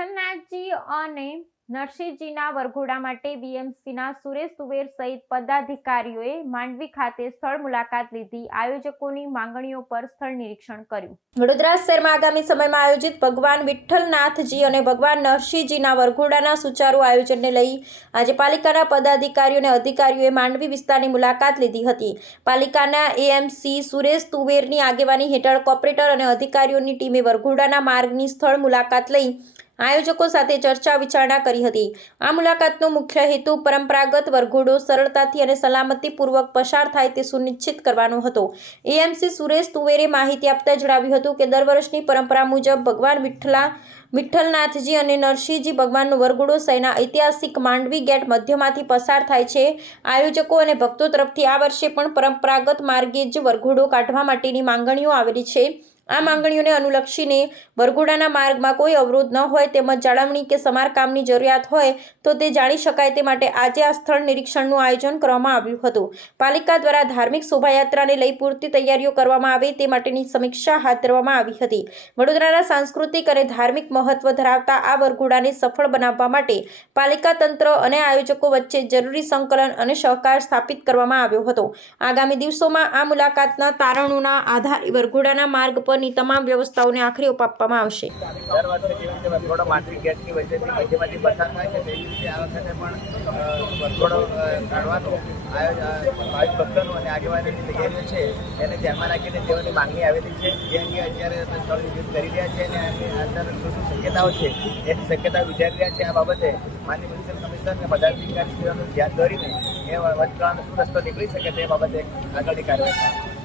અને નરસિંહજીના વરઘોડા માટે બીએમસીના સુરેશ તુવેર સહિત પદાધિકારીઓએ માંડવી ખાતે સ્થળ મુલાકાત લીધી. આયોજકોની માંગણીઓ પર સ્થળ નિરીક્ષણ કર્યું. વડોદરા શહેરમાં આગામી સમયમાં આયોજિત ભગવાન વિઠ્ઠલનાથજી અને ભગવાન નરસિંહજીના વરઘોડાના સુચારુ આયોજનને લઈ આજે પાલિકાના પદાધિકારીઓ અને અધિકારીઓએ માંડવી વિસ્તારની મુલાકાત લીધી હતી. પાલિકાના એએમસી સુરેશ તુવેરની આગેવાની હેઠળ કોર્પોરેટર અને અધિકારીઓની ટીમે વરઘોડાના માર્ગની સ્થળ મુલાકાત લઈ આયોજકો સાથે ચર્ચા વિચારણા કરી હતી. આ મુલાકાતનો મુખ્ય હેતુ પરંપરાગત વરઘોડો સરળતાથી અને સલામતીપૂર્વક પસાર થાય તે સુનિશ્ચિત કરવાનો હતો. એએમસી સુરેશ તુવેરે માહિતી આપતા જણાવ્યું હતું કે, દર વર્ષની પરંપરા મુજબ ભગવાન વિઠ્ઠલા, વિઠ્ઠલનાથજી અને નરસિંહજી ભગવાનનો વરઘોડો સૈના ઐતિહાસિક માંડવી ગેટ મધ્યમાંથી પસાર થાય છે. આયોજકો અને ભક્તો તરફથી આ વર્ષે પણ પરંપરાગત માર્ગે જ વરઘોડો કાઢવા માટેની માંગણીઓ આવેલી છે. આ માંગણીઓને અનુલક્ષીને વરઘોડાના માર્ગમાં કોઈ અવરોધ ન હોય તેમજ જાળવણી કે સમારકામની જરૂરિયાત હોય તો તે જાણી શકાય તે માટે આજે આ સ્થળ નિરીક્ષણનું આયોજન કરવામાં આવ્યું હતું. પાલિકા દ્વારા ધાર્મિક શોભાયાત્રાને લઈ પૂરતી તૈયારીઓ કરવામાં આવે તે માટેની સમીક્ષા હાથ ધરવામાં આવી હતી. વડોદરાના સાંસ્કૃતિક અને ધાર્મિક મહત્વ ધરાવતા આ વરઘોડાને સફળ બનાવવા માટે પાલિકા તંત્ર અને આયોજકો વચ્ચે જરૂરી સંકલન અને સહકાર સ્થાપિત કરવામાં આવ્યો હતો. આગામી દિવસોમાં આ મુલાકાતના તારણોના આધારે વરઘોડાના માર્ગ પરની તમામ વ્યવસ્થાઓને આખરી ઓપ આપવામાં આવશે. દર વર્ષે જેવી રીતે વરઘોડો માંડવી ગેટની વચ્ચેથી મધ્યમાંથી થાય છે તેવી આ વખતે પણ અ, વરઘોડો અ, કાઢવાનો આયો- અ, ભાવિક ભક્તોનું અને આગેવાનીની તૈયારીઓ છે એને ધ્યાનમાં રાખીને તેઓની માંગણી આવેલી છે જે અંગે અત્યારે અમે સ્થળ વિઝિટ કરી રહ્યા છે અને આની અંદર શું શું શક્યતાઓ છે એની શક્યતાઓ વિચારી રહ્યા છે આ બાબતે માનનીય મ્યુનિસિપલ કમિશનર અને પદાધિકારીશ્રીઓનું ધ્યાન દોરીને એ વચગાળાનો શું રસ્તો નીકળી શકે તે બાબતે આગળની કાર્યવાહી